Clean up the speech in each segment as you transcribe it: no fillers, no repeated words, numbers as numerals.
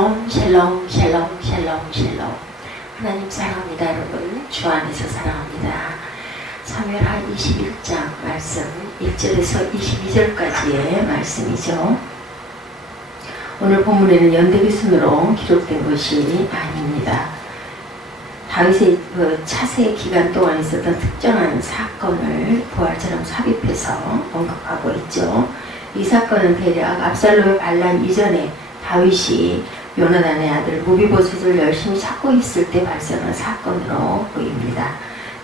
샬롬 샬롬 샬롬 샬롬. 하나님 사랑합니다. 여러분 주 안에서 사랑합니다. 사무엘하 21장 말씀 1절에서 22절까지의 말씀이죠. 오늘 본문에는 연대기순으로 기록된 것이 아닙니다. 다윗의 차세 기간 동안 있었던 특정한 사건을 부활처럼 삽입해서 언급하고 있죠. 이 사건은 대략 압살롬의 반란 이전에 다윗이 요나단의 아들 무비보셋을 열심히 찾고 있을 때 발생한 사건으로 보입니다.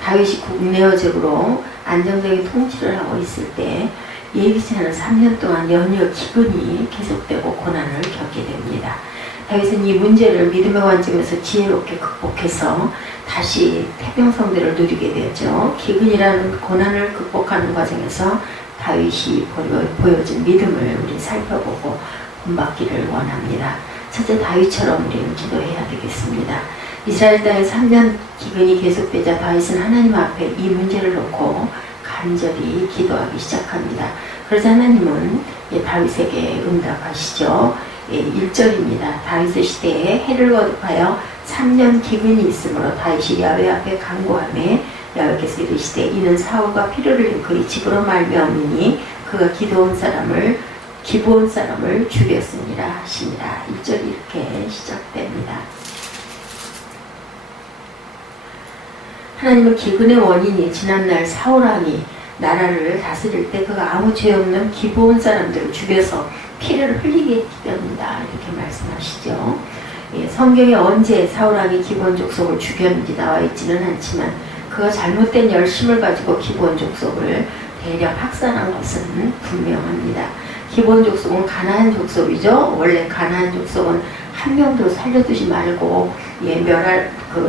다윗이 국내어적으로 안정적인 통치를 하고 있을 때 예기치 않은 3년 동안 연이어 기근이 계속되고 고난을 겪게 됩니다. 다윗은 이 문제를 믿음의 관점에서 지혜롭게 극복해서 다시 태평성대를 누리게 되었죠. 기근이라는 고난을 극복하는 과정에서 다윗이 보여준 믿음을 우리 살펴보고 본받기를 원합니다. 첫째, 다윗처럼 우리는 기도해야 되겠습니다. 이스라엘 땅에 3년 기근이 계속되자 다윗은 하나님 앞에 이 문제를 놓고 간절히 기도하기 시작합니다. 그래서 하나님은 다윗에게 응답하시죠. 1절입니다. 다윗의 시대에 해를 거듭하여 3년 기근이 있으므로 다윗이 야훼 앞에 간구하며 야훼께서 이르시되 이는 사울과 피를 흘린 그의 집으로 말미암으니 그가 기브온 사람을 죽였습니다 하십니다. 1절이 이렇게 시작됩니다. 하나님은 기근의 원인이 지난날 사울왕이 나라를 다스릴 때 그가 아무 죄 없는 기브온 사람들을 죽여서 피를 흘리게 했기 때문이다 이렇게 말씀하시죠. 성경에 언제 사울왕이 기브온 족속을 죽였는지 나와 있지는 않지만 그가 잘못된 열심을 가지고 기브온 족속을 대량 학살한 것은 분명합니다. 기브온 족속은 가나안 족속이죠. 원래 가나안 족속은 한 명도 살려두지 말고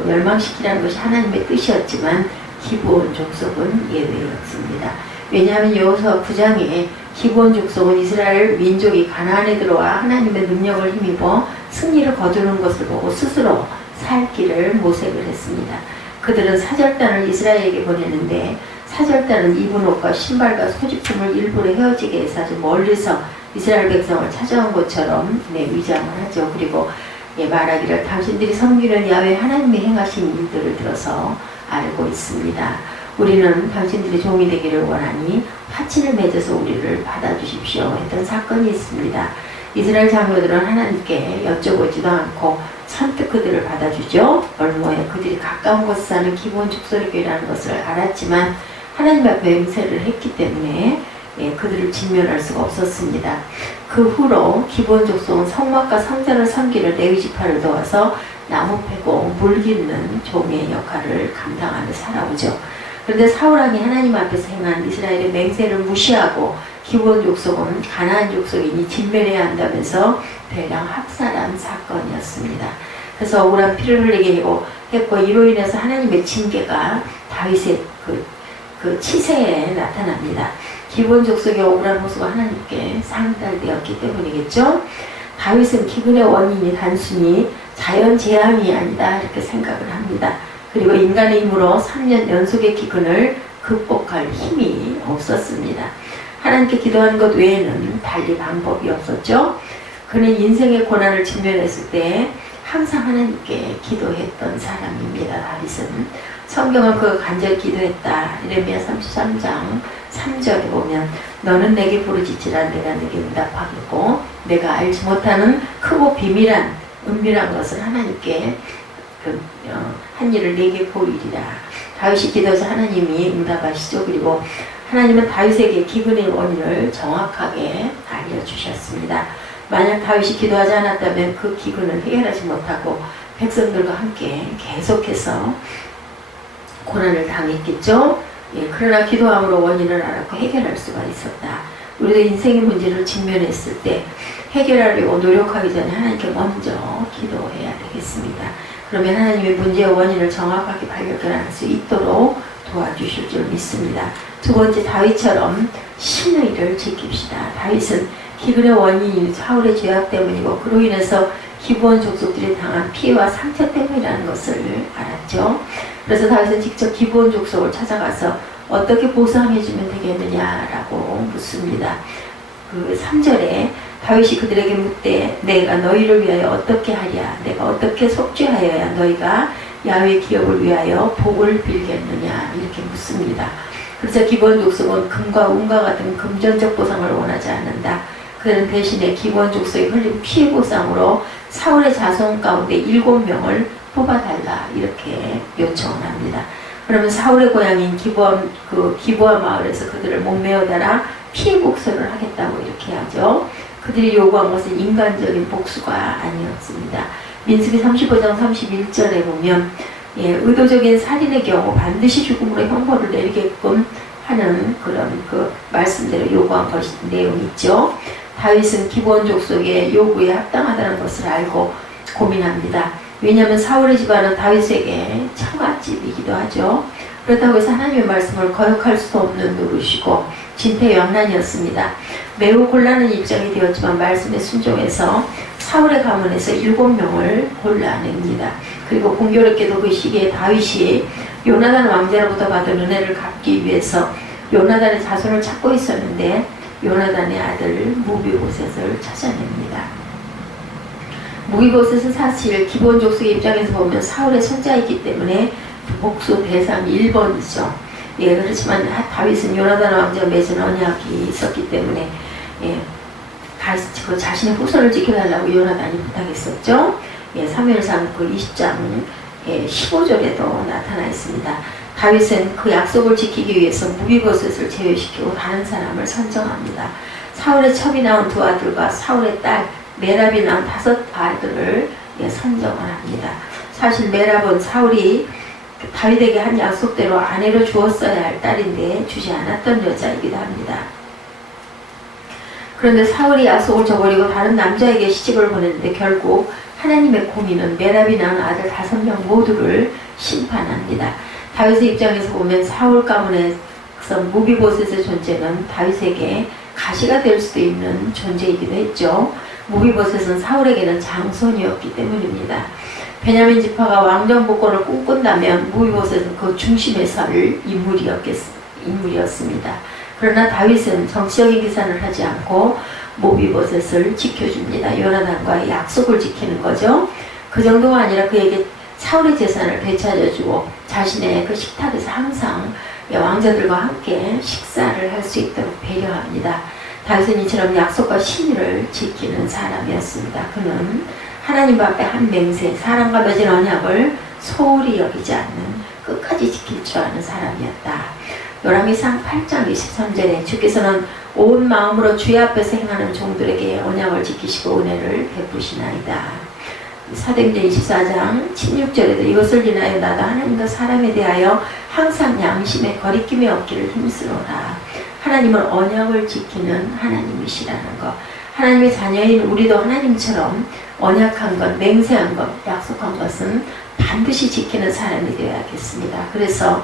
멸망시키라는 것이 하나님의 뜻이었지만 기브온 족속은 예외였습니다. 왜냐하면 여호수아 9장에 기브온 족속은 이스라엘 민족이 가나안에 들어와 하나님의 능력을 힘입어 승리를 거두는 것을 보고 스스로 살 길을 모색을 했습니다. 그들은 사절단을 이스라엘에게 보내는데 사절단은 입은 옷과 신발과 소지품을 일부러 헤어지게 해서 아주 멀리서 이스라엘 백성을 찾아온 것처럼 위장을 하죠. 그리고 말하기를 당신들이 섬기는 야훼 하나님의 행하신 일들을 들어서 알고 있습니다. 우리는 당신들이 종이 되기를 원하니 화친을 맺어서 우리를 받아주십시오 했던 사건이 있습니다. 이스라엘 장로들은 하나님께 여쭤보지도 않고 선뜻 그들을 받아주죠. 얼모에 그들이 가까운 곳에 사는 기브온 족속이라는 것을 알았지만 하나님 앞에 맹세를 했기 때문에 그들을 진멸할 수가 없었습니다. 그 후로 기브온 족속은 성막과 성전을 섬기는 레위 지파를 도와서 나무 패고 물 깃는 종의 역할을 감당하며 살아오죠. 그런데 사울왕이 하나님 앞에서 행한 이스라엘의 맹세를 무시하고 기브온 족속은 가나안 족속이니 진멸해야 한다면서 대량 학살한 사건이었습니다. 그래서 억울한 피를 흘리게 했고 이로 인해서 하나님의 징계가 다윗의 그 치세에 나타납니다. 기브온 족속의 억울한 모습은 하나님께 상달되었기 때문이겠죠. 다윗은 기근의 원인이 단순히 자연 재앙이 아니다 이렇게 생각을 합니다. 그리고 인간의 힘으로 3년 연속의 기근을 극복할 힘이 없었습니다. 하나님께 기도하는 것 외에는 달리 방법이 없었죠. 그는 인생의 고난을 직면했을 때 항상 하나님께 기도했던 사람입니다. 다윗은 성경은 그가 간절히 기도했다. 예레미야 33장 3절에 보면 너는 내게 부르짖으라 내가 내게 응답하겠고 내가 알지 못하는 크고 비밀한 은밀한 것을 하나님께 한 일을 내게 보이리라. 다윗이 기도해서 하나님이 응답하시죠. 그리고 하나님은 다윗에게 기근의 원인을 정확하게 알려주셨습니다. 만약 다윗이 기도하지 않았다면 그 기근을 해결하지 못하고 백성들과 함께 계속해서 고난을 당했겠죠. 그러나 기도함으로 원인을 알았고 해결할 수가 있었다. 우리도 인생의 문제를 직면했을 때 해결하려고 노력하기 전에 하나님께 먼저 기도해야 되겠습니다. 그러면 하나님의 문제의 원인을 정확하게 발견할 수 있도록 도와주실 줄 믿습니다. 두 번째, 다윗처럼 신의를 지킵시다. 다윗은 기근의 원인이 사울의 죄악 때문이고 그로 인해서 기브온 족속들이 당한 피해와 상처 때문이라는 것을 알았죠. 그래서 다윗은 직접 기브온 족속을 찾아가서 어떻게 보상해주면 되겠느냐라고 묻습니다. 그 3절에 다윗이 그들에게 묻되 내가 너희를 위하여 어떻게 하랴 내가 어떻게 속죄하여야 너희가 야훼 기업을 위하여 복을 빌겠느냐 이렇게 묻습니다. 그래서 기본 족속은 금과 은과 같은 금전적 보상을 원하지 않는다. 그들은 대신에 기본 족속이 흘린 피해 보상으로 사울의 자손 가운데 7명을 뽑아달라 이렇게 요청을 합니다. 그러면 사울의 고향인 기브아 마을에서 그들을 목매어달아 피해 복수를 하겠다고 이렇게 하죠. 그들이 요구한 것은 인간적인 복수가 아니었습니다. 민수기 35장 31절에 보면 의도적인 살인의 경우 반드시 죽음으로 형벌을 내리게끔 하는 그런 그 말씀대로 요구한 것이 내용이 있죠. 다윗은 기브온 족속의 요구에 합당하다는 것을 알고 고민합니다. 왜냐하면 사울의 집안은 다윗에게 처갓집이기도 하죠. 그렇다고 해서 하나님의 말씀을 거역할 수도 없는 노릇이고 진퇴양난이었습니다. 매우 곤란한 입장이 되었지만 말씀에 순종해서 사울의 가문에서 7명을 골라냅니다. 그리고 공교롭게도 그 시기에 다윗이 요나단 왕자로부터 받은 은혜를 갚기 위해서 요나단의 자손을 찾고 있었는데 요나단의 아들 무비보셋을 찾아냅니다. 무비보셋은 사실 기본 족속의 입장에서 보면 사울의 손자이기 때문에 복수 대상 1번이죠. 그렇지만 다윗은 요나단 왕자와 맺은 언약이 있었기 때문에 그 자신의 후손을 지켜달라고 요나단이 부탁했었죠. 사무엘상 그 20장 15절에도 나타나 있습니다. 다윗은 그 약속을 지키기 위해서 무비보셋을 제외시키고 다른 사람을 선정합니다. 사울의 첩이 낳은 2 아들과 사울의 딸 메랍이 낳은 5 아들을 선정을 합니다. 사실 메랍은 사울이 다윗에게 한 약속대로 아내로 주었어야 할 딸인데 주지 않았던 여자이기도 합니다. 그런데 사울이 약속을 저버리고 다른 남자에게 시집을 보냈는데 결국 하나님의 공의는 메랍이 낳은 아들 5명 모두를 심판합니다. 다윗의 입장에서 보면 사울 가문에서 무비보셋의 존재는 다윗에게 가시가 될 수도 있는 존재이기도 했죠. 무비보셋은 사울에게는 장손이었기 때문입니다. 베냐민 지파가 왕정 복권을 꿈꾼다면 무비보셋은 그 중심에 설 인물이었습니다. 그러나 다윗은 정치적인 계산을 하지 않고 무비보셋을 지켜줍니다. 요나단과의 약속을 지키는 거죠. 그 정도가 아니라 그에게 사울의 재산을 되찾아주고 자신의 그 식탁에서 항상 왕자들과 함께 식사를 할 수 있도록 배려합니다. 다윗은 이처럼 약속과 신의를 지키는 사람이었습니다. 그는 하나님 앞에 한 맹세, 사랑과 맺은 언약을 소홀히 여기지 않는 끝까지 지킬 줄 아는 사람이었다. 요람기상 8장 23절에 주께서는 온 마음으로 주의 앞에서 행하는 종들에게 언약을 지키시고 은혜를 베푸시나이다. 사도행전 24장 16절에도 이것을 인하여 나도 하나님과 사람에 대하여 항상 양심에 거리낌이 없기를 힘쓰노라. 하나님은 언약을 지키는 하나님이시라는 것. 하나님의 자녀인 우리도 하나님처럼 언약한 것, 맹세한 것, 약속한 것은 반드시 지키는 사람이 되어야겠습니다. 그래서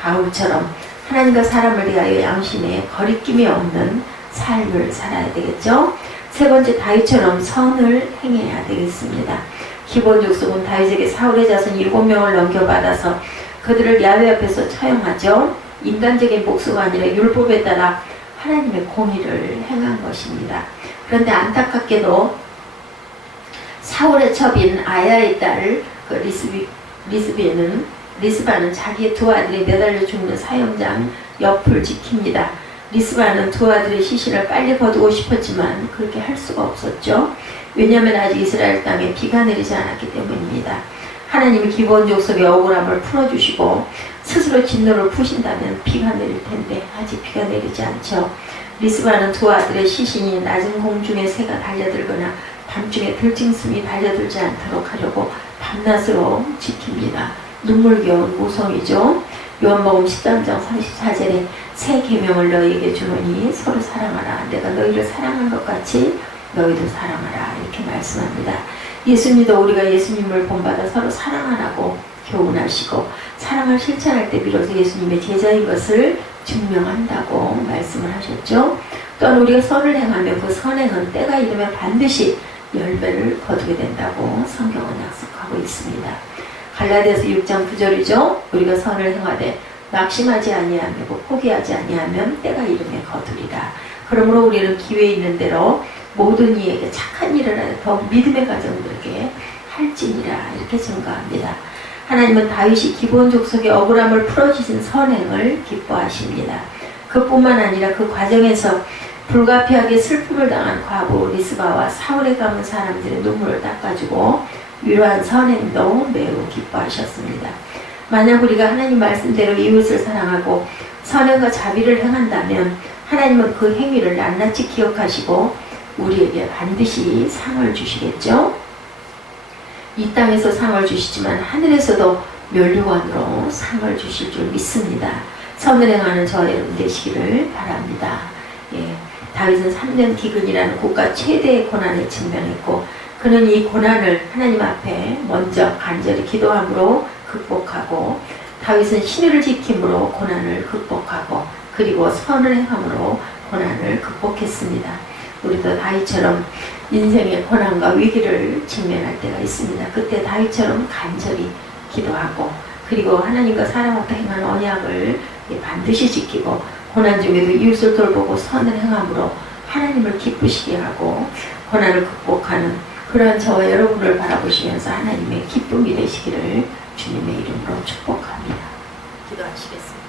바울처럼 하나님과 사람을 대하여 양심에 거리낌이 없는 삶을 살아야 되겠죠. 세 번째, 다윗처럼 선을 행해야 되겠습니다. 기본 족속은 다윗에게 사울의 자손 7명을 넘겨받아서 그들을 야훼 앞에서 처형하죠. 인간적인 복수가 아니라 율법에 따라 하나님의 공의를 행한 것입니다. 그런데 안타깝게도 사울의 첩인 아야의 딸 리스바는 자기의 2 아들이 매달려 죽는 사형장 옆을 지킵니다. 리스바는 2 아들의 시신을 빨리 거두고 싶었지만 그렇게 할 수가 없었죠. 왜냐하면 아직 이스라엘 땅에 비가 내리지 않았기 때문입니다. 하나님이 기본 족속의 억울함을 풀어주시고 스스로 진노를 푸신다면 비가 내릴 텐데 아직 비가 내리지 않죠. 리스바는 2 아들의 시신이 낮은 공중에 새가 달려들거나 밤중에 들짐승이 달려들지 않도록 하려고 밤낮으로 지킵니다. 눈물겨운 모성이죠. 요한복음 13장 34절에 새 계명을 너희에게 주노니 서로 사랑하라. 내가 너희를 사랑한 것 같이 너희도 사랑하라. 이렇게 말씀합니다. 예수님도 우리가 예수님을 본받아 서로 사랑하라고 교훈하시고 사랑을 실천할 때 비로소 예수님의 제자인 것을 증명한다고 말씀을 하셨죠. 또한 우리가 선을 행하며 그 선행은 때가 이르면 반드시 열매를 거두게 된다고 성경은 약속하고 있습니다. 갈라디아서 6장 9절이죠. 우리가 선을 행하되 낙심하지 아니하며 포기하지 아니하면 때가 이르면 거두리라. 그러므로 우리는 기회 있는 대로 모든 이에게 착한 일을 하여 더 믿음의 가정들에게 할지니라 이렇게 증거합니다. 하나님은 다윗이 기브온 족속의 억울함을 풀어주신 선행을 기뻐하십니다. 그뿐만 아니라 그 과정에서 불가피하게 슬픔을 당한 과부 리스바와 사울에 가문 사람들의 눈물을 닦아주고 위로한 선행도 매우 기뻐하셨습니다. 만약 우리가 하나님 말씀대로 이웃을 사랑하고 선행과 자비를 행한다면 하나님은 그 행위를 낱낱이 기억하시고 우리에게 반드시 상을 주시겠죠. 이 땅에서 상을 주시지만 하늘에서도 면류관으로 상을 주실 줄 믿습니다. 선을 행하는 저와 여러분 되시기를 바랍니다. 예, 다윗은 3년 기근이라는 국가 최대의 고난에 직면했고 그는 이 고난을 하나님 앞에 먼저 간절히 기도함으로 극복하고 다윗은 신의를 지킴으로 고난을 극복하고 그리고 선을 행함으로 고난을 극복했습니다. 우리도 다윗처럼 인생의 고난과 위기를 직면할 때가 있습니다. 그때 다윗처럼 간절히 기도하고 그리고 하나님과 사람 앞에 행한 언약을 반드시 지키고 고난 중에도 이웃을 돌보고 선을 행함으로 하나님을 기쁘시게 하고 고난을 극복하는 그러한 저와 여러분을 바라보시면서 하나님의 기쁨이 되시기를 주님의 이름으로 축복합니다. 기도하시겠습니다.